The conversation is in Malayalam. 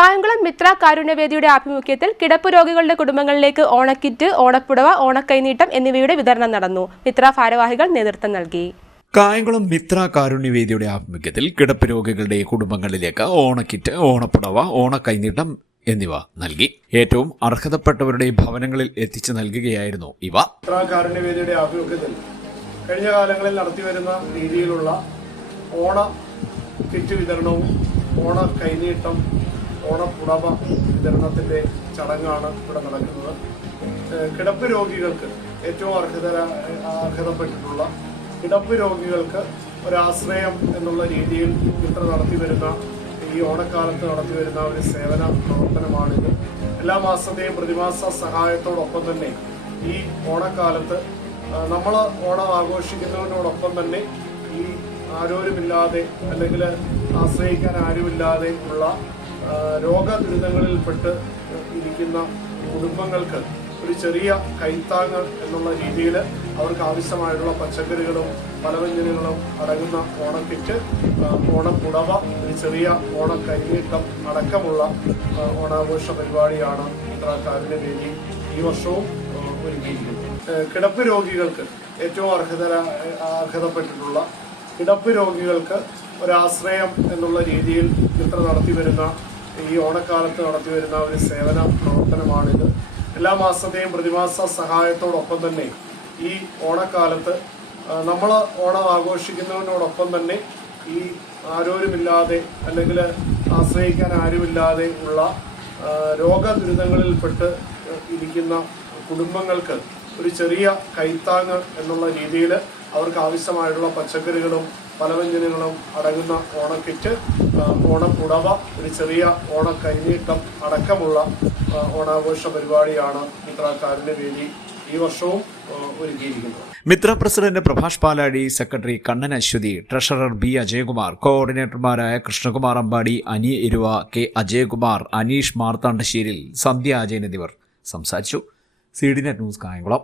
കായംകുളം മിത്ര കാരുണ്യവേദിയുടെ ആഭിമുഖ്യത്തിൽ കിടപ്പ് രോഗികളുടെ കുടുംബങ്ങളിലേക്ക് ഓണക്കിറ്റ്, ഓണപ്പുടവ, ഓണക്കൈനീട്ടം എന്നിവയുടെ വിതരണം നടന്നു. മിത്ര ഭാരവാഹികൾ നേതൃത്വം നൽകി. കായംകുളം മിത്ര കാരുണ്യവേദിയുടെ ആഭിമുഖ്യത്തിൽ കിടപ്പ് രോഗികളുടെ കുടുംബങ്ങളിലേക്ക് ഓണക്കിറ്റ്, ഓണപ്പുടവ, ഓണക്കൈനീട്ടം എന്നിവ നൽകി. ഏറ്റവും അർഹതപ്പെട്ടവരുടെ ഭവനങ്ങളിൽ എത്തിച്ചു നൽകുകയായിരുന്നു ഇവ. മിത്ര കാരുണ്യവേദിയുടെ ആഭിമുഖ്യത്തിൽ കഴിഞ്ഞ കാലങ്ങളിൽ നടത്തിവരുന്ന രീതിയിലുള്ള ഓണ കിറ്റ് വിതരണവും ഓണ കൈനീട്ടം, ഓണപ്പുടവ വിതരണത്തിൻ്റെ ചടങ്ങാണ് ഇവിടെ നടക്കുന്നത്. കിടപ്പ് രോഗികൾക്ക് ഏറ്റവും അർഹതപ്പെട്ടിട്ടുള്ള കിടപ്പ് രോഗികൾക്ക് ഒരാശ്രയം എന്നുള്ള രീതിയിൽ മിത്ര നടത്തിവരുന്ന ഈ ഓണക്കാലത്ത് നടത്തിവരുന്ന ഒരു സേവന പ്രവർത്തനമാണിത്. എല്ലാ മാസത്തെയും പ്രതിമാസ സഹായത്തോടൊപ്പം തന്നെ ഈ ഓണക്കാലത്ത് നമ്മൾ ഓണം ആഘോഷിക്കുന്നതിനോടൊപ്പം തന്നെ ഈ ആരോരുമില്ലാതെ അല്ലെങ്കിൽ ആശ്രയിക്കാൻ ആരുമില്ലാതെ ഉള്ള രോഗദുരിതങ്ങളിൽപ്പെട്ട് ഇരിക്കുന്ന കുടുംബങ്ങൾക്ക് ഒരു ചെറിയ കൈത്താങ്ങ് എന്നുള്ള രീതിയിൽ അവർക്ക് ആവശ്യമായിട്ടുള്ള പച്ചക്കറികളും പലവ്യഞ്ജനങ്ങളും അടങ്ങുന്ന ഓണക്കിറ്റ്, ഓണപ്പുടവ, ഒരു ചെറിയ ഓണക്കൈനീട്ടം അടക്കമുള്ള ഓണാഘോഷ പരിപാടിയാണ് മിത്ര കാരുണ്യവേദി ഈ വർഷവും ഒരുക്കിയിരിക്കുന്നത്. കിടപ്പ് രോഗികൾക്ക് ഏറ്റവും അർഹതപ്പെട്ടിട്ടുള്ള കിടപ്പ് രോഗികൾക്ക് ഒരാശ്രയം എന്നുള്ള രീതിയിൽ മിത്ര നടത്തിവരുന്ന ഈ ഓണക്കാലത്ത് നടത്തിവരുന്ന ഒരു സേവന പ്രവർത്തനമാണിത്. എല്ലാ മാസത്തെയും പ്രതിമാസ സഹായത്തോടൊപ്പം തന്നെ ഈ ഓണക്കാലത്ത് നമ്മൾ ഓണം ആഘോഷിക്കുന്നതിനോടൊപ്പം തന്നെ ഈ ആരോരുമില്ലാതെ അല്ലെങ്കിൽ ആശ്രയിക്കാൻ ആരുമില്ലാതെ ഉള്ള രോഗദുരിതങ്ങളിൽപ്പെട്ട് ഇരിക്കുന്ന കുടുംബങ്ങൾക്ക് ഒരു ചെറിയ കൈത്താങ്ങ് എന്നുള്ള രീതിയിൽ അവർക്ക് ആവശ്യമായിട്ടുള്ള പച്ചക്കറികളും പലവ്യഞ്ജനങ്ങളും അടങ്ങുന്ന ഓണക്കിറ്റ്, ഓണപ്പുടവ, ഒരു ചെറിയ ഓണക്കൈനീട്ടം അടക്കമുള്ള ഓണാഘോഷ പരിപാടിയാണ് മിത്ര കാരുണ്യവേദി ഈ വർഷവും ഒരുക്കിയിരിക്കുന്നത്. Mitra president Prabhash Palazhi, secretary Kannan Aswathy, treasurer B Ajayakumar, കോർഡിനേറ്റർമാരായ കൃഷ്ണകുമാർ അമ്പാടി, അനി എരുവ, കെ അജയകുമാർ, അനീഷ് മാർത്താണ്ഡശ്ശേരിൽ, സന്ധ്യ അജയൻ എന്നിവർ സംസാരിച്ചു. CDNet news Kayamkulam.